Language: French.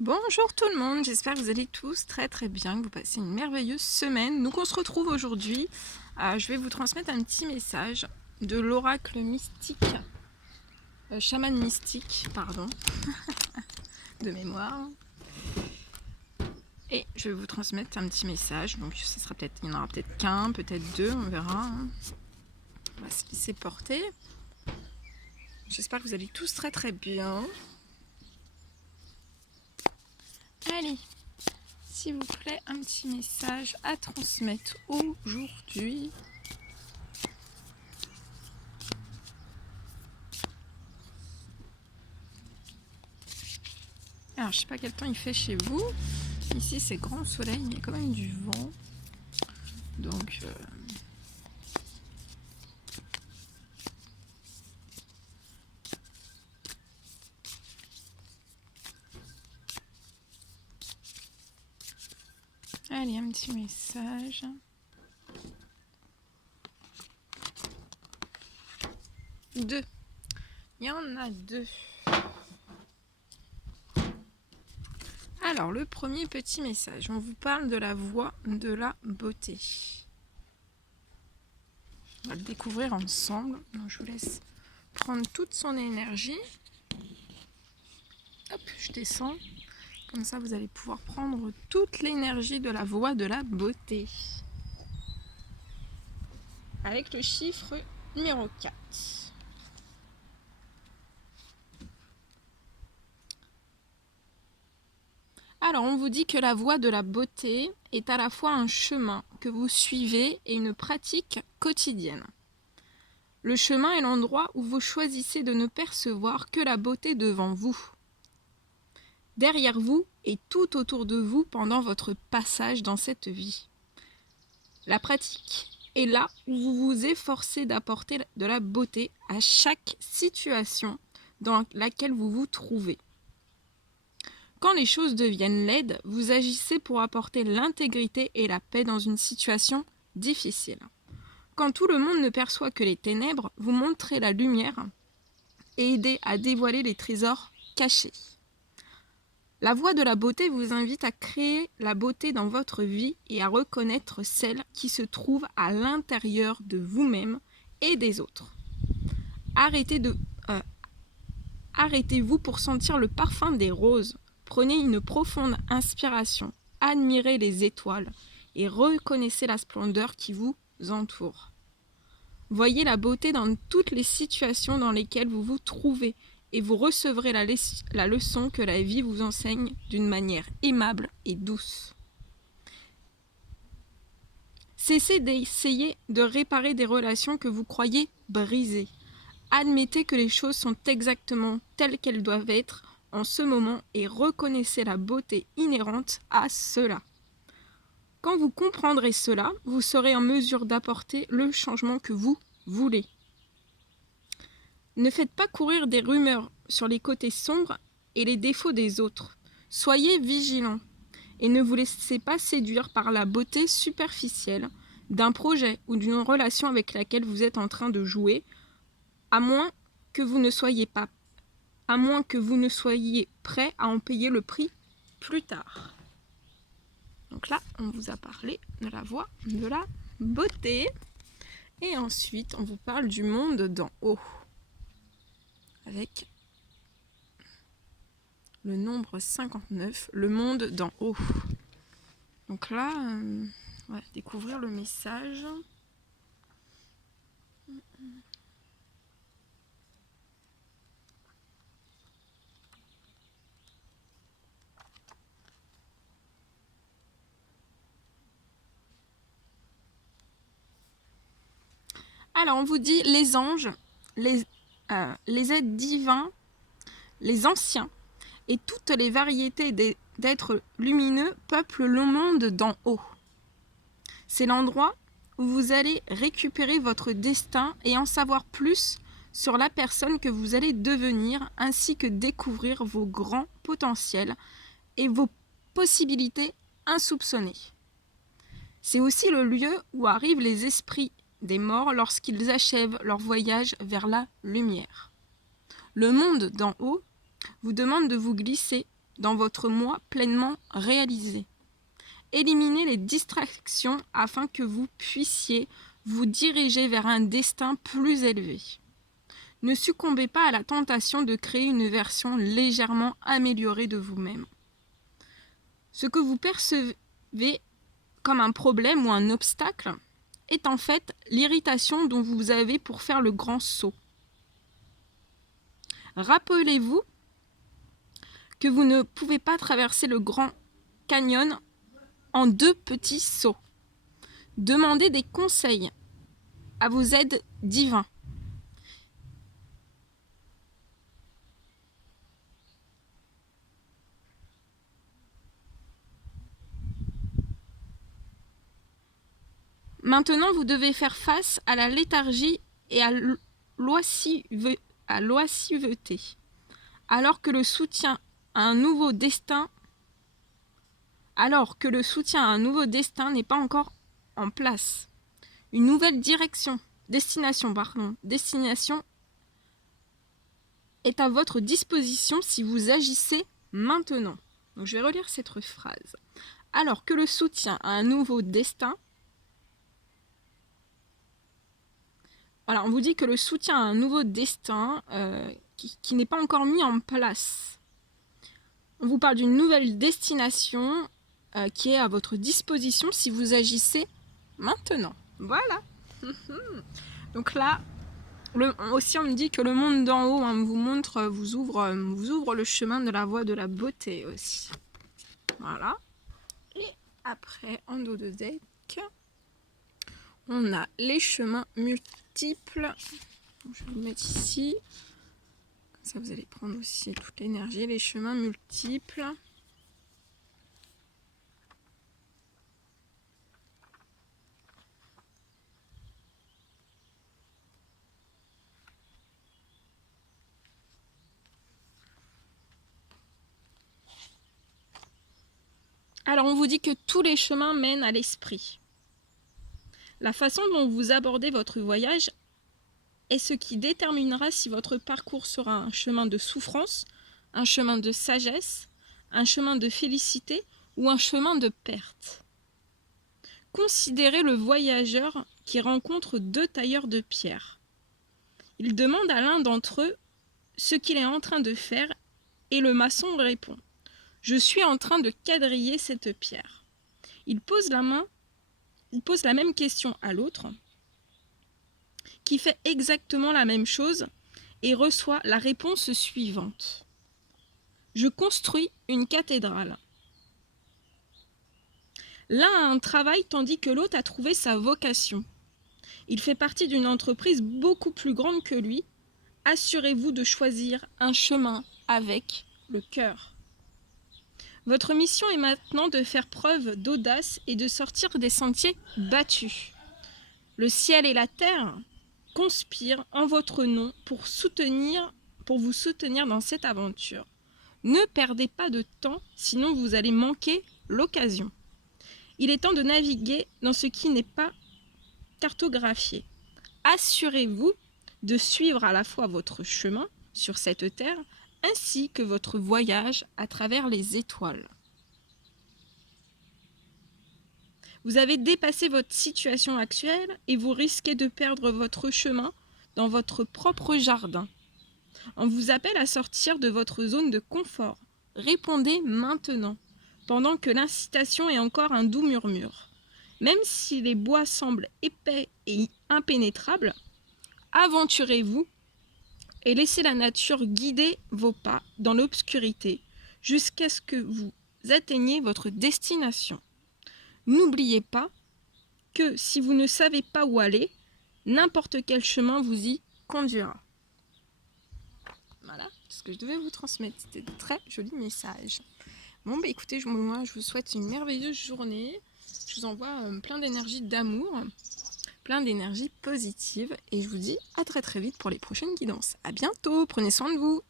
Bonjour tout le monde, j'espère que vous allez tous très bien, que vous passez une merveilleuse semaine. Donc on se retrouve aujourd'hui, je vais vous transmettre un petit message de l'oracle mystique, chaman mystique, pardon, de mémoire. Et je vais vous transmettre un petit message, donc ça sera peut-être, il y en aura peut-être qu'un, peut-être deux, on verra. On va se laisser porter. J'espère que vous allez tous très bien. Allez, s'il vous plaît, un petit message à transmettre aujourd'hui. Alors, je sais pas quel temps il fait chez vous. Ici, c'est grand soleil, mais il y a quand même du vent. Donc, allez, un petit message. Deux. Il y en a deux. Alors, le premier petit message. On vous parle de la voie de la beauté. On va le découvrir ensemble. Donc, je vous laisse prendre toute son énergie. Hop, je descends. Comme ça, vous allez pouvoir prendre toute l'énergie de la voie de la beauté. Avec le chiffre numéro 4. Alors, on vous dit que la voie de la beauté est à la fois un chemin que vous suivez et une pratique quotidienne. Le chemin est l'endroit où vous choisissez de ne percevoir que la beauté devant vous, derrière vous et tout autour de vous pendant votre passage dans cette vie. La pratique est là où vous vous efforcez d'apporter de la beauté à chaque situation dans laquelle vous vous trouvez. Quand les choses deviennent laides, vous agissez pour apporter l'intégrité et la paix dans une situation difficile. Quand tout le monde ne perçoit que les ténèbres, vous montrez la lumière et aidez à dévoiler les trésors cachés. La voie de la beauté vous invite à créer la beauté dans votre vie et à reconnaître celle qui se trouve à l'intérieur de vous-même et des autres. Arrêtez-vous pour sentir le parfum des roses. Prenez une profonde inspiration, admirez les étoiles et reconnaissez la splendeur qui vous entoure. Voyez la beauté dans toutes les situations dans lesquelles vous vous trouvez et vous recevrez la leçon que la vie vous enseigne d'une manière aimable et douce. Cessez d'essayer de réparer des relations que vous croyez brisées. Admettez que les choses sont exactement telles qu'elles doivent être en ce moment et reconnaissez la beauté inhérente à cela. Quand vous comprendrez cela, vous serez en mesure d'apporter le changement que vous voulez. Ne faites pas courir des rumeurs sur les côtés sombres et les défauts des autres. Soyez vigilants et ne vous laissez pas séduire par la beauté superficielle d'un projet ou d'une relation avec laquelle vous êtes en train de jouer, à moins que vous ne soyez prêt à en payer le prix plus tard. Donc là, on vous a parlé de la voie de la beauté. Et ensuite, on vous parle du monde d'en haut. Avec le nombre 59, le monde d'en haut. Donc là, on va découvrir le message. Alors, on vous dit les anges, les êtres divins, les anciens et toutes les variétés d'êtres lumineux peuplent le monde d'en haut. C'est l'endroit où vous allez récupérer votre destin et en savoir plus sur la personne que vous allez devenir, ainsi que découvrir vos grands potentiels et vos possibilités insoupçonnées. C'est aussi le lieu où arrivent les esprits des morts lorsqu'ils achèvent leur voyage vers la lumière. Le monde d'en haut vous demande de vous glisser dans votre moi pleinement réalisé. Éliminez les distractions afin que vous puissiez vous diriger vers un destin plus élevé. Ne succombez pas à la tentation de créer une version légèrement améliorée de vous-même. Ce que vous percevez comme un problème ou un obstacle est en fait l'irritation dont vous avez pour faire le grand saut. Rappelez-vous que vous ne pouvez pas traverser le grand canyon en 2 petits sauts. Demandez des conseils à vos aides divins. Maintenant, vous devez faire face à la léthargie et à l'oisiveté. Alors que le soutien à un nouveau destin n'est pas encore en place. Une nouvelle destination est à votre disposition si vous agissez maintenant. Donc, je vais relire cette phrase. Alors que le soutien à un nouveau destin, voilà, on vous dit que le soutien à un nouveau destin qui n'est pas encore mis en place. On vous parle d'une nouvelle destination qui est à votre disposition si vous agissez maintenant. Voilà. Donc là, aussi on me dit que le monde d'en haut vous ouvre le chemin de la voie de la beauté aussi. Voilà. Et après, en dos de deck, on a les chemins multiples. Je vais vous mettre ici. Comme ça, vous allez prendre aussi toute l'énergie. Les chemins multiples. Alors, on vous dit que tous les chemins mènent à l'esprit. La façon dont vous abordez votre voyage est ce qui déterminera si votre parcours sera un chemin de souffrance, un chemin de sagesse, un chemin de félicité ou un chemin de perte. Considérez le voyageur qui rencontre 2 tailleurs de pierre. Il demande à l'un d'entre eux ce qu'il est en train de faire et le maçon répond « Je suis en train de quadriller cette pierre ». Il pose la même question à l'autre qui fait exactement la même chose et reçoit la réponse suivante. Je construis une cathédrale. L'un a un travail tandis que l'autre a trouvé sa vocation. Il fait partie d'une entreprise beaucoup plus grande que lui. Assurez-vous de choisir un chemin avec le cœur. Votre mission est maintenant de faire preuve d'audace et de sortir des sentiers battus. Le ciel et la terre conspirent en votre nom pour vous soutenir dans cette aventure. Ne perdez pas de temps, sinon vous allez manquer l'occasion. Il est temps de naviguer dans ce qui n'est pas cartographié. Assurez-vous de suivre à la fois votre chemin sur cette terre ainsi que votre voyage à travers les étoiles. Vous avez dépassé votre situation actuelle et vous risquez de perdre votre chemin dans votre propre jardin. On vous appelle à sortir de votre zone de confort. Répondez maintenant, pendant que l'incitation est encore un doux murmure. Même si les bois semblent épais et impénétrables, aventurez-vous et laissez la nature guider vos pas dans l'obscurité jusqu'à ce que vous atteigniez votre destination. N'oubliez pas que si vous ne savez pas où aller, n'importe quel chemin vous y conduira. Voilà ce que je devais vous transmettre. C'était de très jolis messages. Bon, bah écoutez, moi je vous souhaite une merveilleuse journée. Je vous envoie plein d'énergie d'amour, plein d'énergie positive. Et je vous dis à très très vite pour les prochaines guidances. À bientôt, prenez soin de vous.